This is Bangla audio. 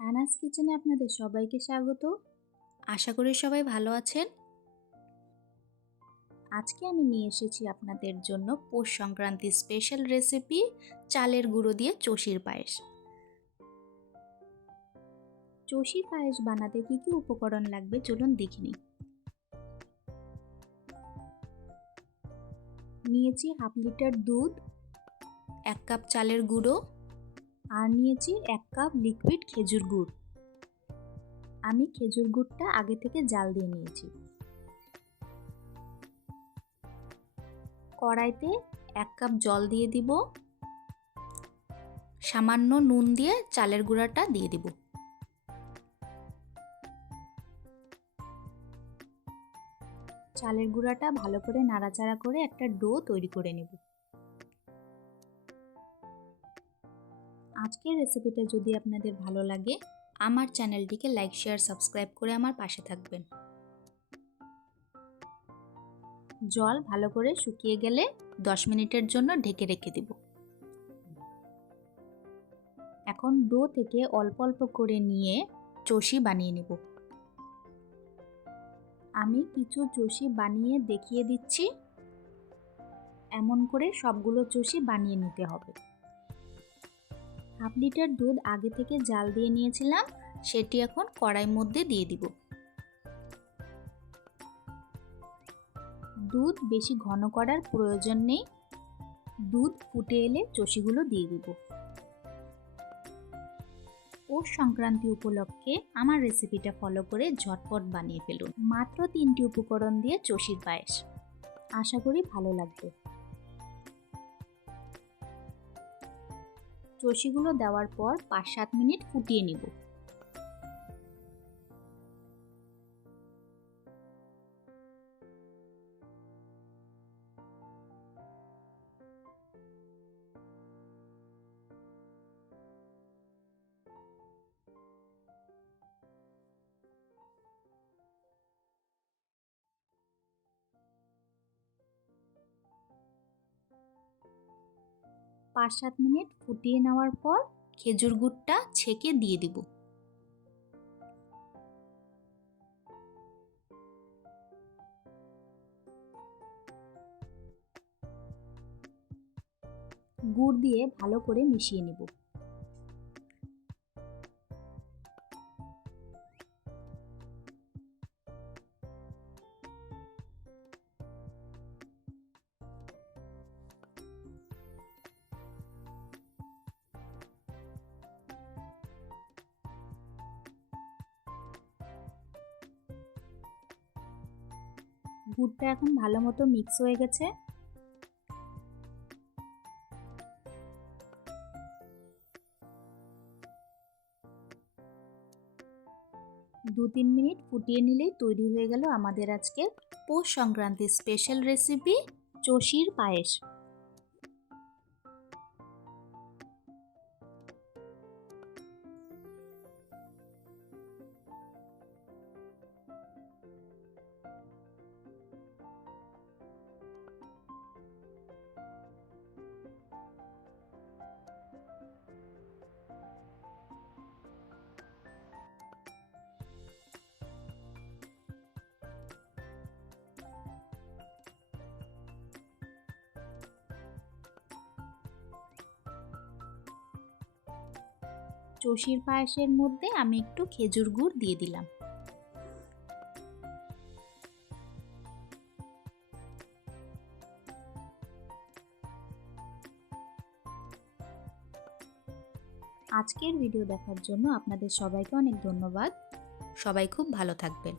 অ্যানাস কিচেনে আপনাদের সবাইকে স্বাগত। আশা করি সবাই ভালো আছেন। আজকে আমি নিয়ে এসেছি আপনাদের জন্য পৌষ সংক্রান্তি স্পেশাল রেসিপি চালের গুঁড়ো দিয়ে চষির পায়েস। চষির পায়েস বানাতে কি কি উপকরণ লাগবে চলুন দেখে নিই। নিয়েছি হাফ লিটার দুধ, এক কাপ চালের গুঁড়ো আর নিয়েছি এক কাপ লিকুইড খেজুর গুড়। আমি খেজুর গুড়টা আগে থেকে জাল দিয়ে নিয়েছি। কড়াইতে এক কাপ জল দিয়ে দিব। সামান্য নুন দিয়ে চালের গুঁড়াটা দিয়ে দিব। চালের গুঁড়াটা ভালো করে নাড়াচাড়া করে একটা ডো তৈরি করে নেব। আজকের রেসিপিটা যদি আপনাদের ভালো লাগে, আমার চ্যানেলটিকে লাইক শেয়ার সাবস্ক্রাইব করে আমার পাশে থাকবেন। জল ভালো করে শুকিয়ে গেলে দশ মিনিটের জন্য ঢেকে রেখে দেব। এখন ডো থেকে অল্প অল্প করে নিয়ে চষি বানিয়ে নেব। আমি কিছু চষি বানিয়ে দেখিয়ে দিচ্ছি। এমন করে সবগুলো চষি বানিয়ে নিতে হবে। হাফ লিটার দুধ আগে থেকে জাল দিয়ে নিয়েছিলাম, সেটি এখন কড়াই মধ্যে দিয়ে দিব। দুধ বেশি ঘন করার প্রয়োজন নেই। দুধ ফুটে এলে চষিগুলো দিয়ে দিব। পৌষ সংক্রান্তি উপলক্ষে আমার রেসিপিটা ফলো করে ঝটপট বানিয়ে ফেলুন। মাত্র তিনটি উপকরণ দিয়ে চষির পায়েস। আশা করি ভালো লাগবে। চষিগুলো দেওয়ার পর পাঁচ সাত মিনিট ফুটিয়ে নিব। পাঁচ সাত মিনিট ফুটিয়ে নেওয়ার পর খেজুর গুড়টা ছেঁকে দিয়ে দিব। গুড় দিয়ে ভালো করে মিশিয়ে নেব। গুড়টা এখন ভালো মতো মিক্স হয়ে গেছে। দু তিন মিনিট ফুটিয়ে নিলেই তৈরি হয়ে গেল আমাদের আজকের পৌষ সংক্রান্তির স্পেশাল রেসিপি চষির পায়েস। চষির পায়েসের মধ্যে আমি একটু খেজুর গুড় দিয়ে দিলাম। আজকের ভিডিও দেখার জন্য আপনাদের সবাইকে অনেক ধন্যবাদ। সবাই খুব ভালো থাকবেন।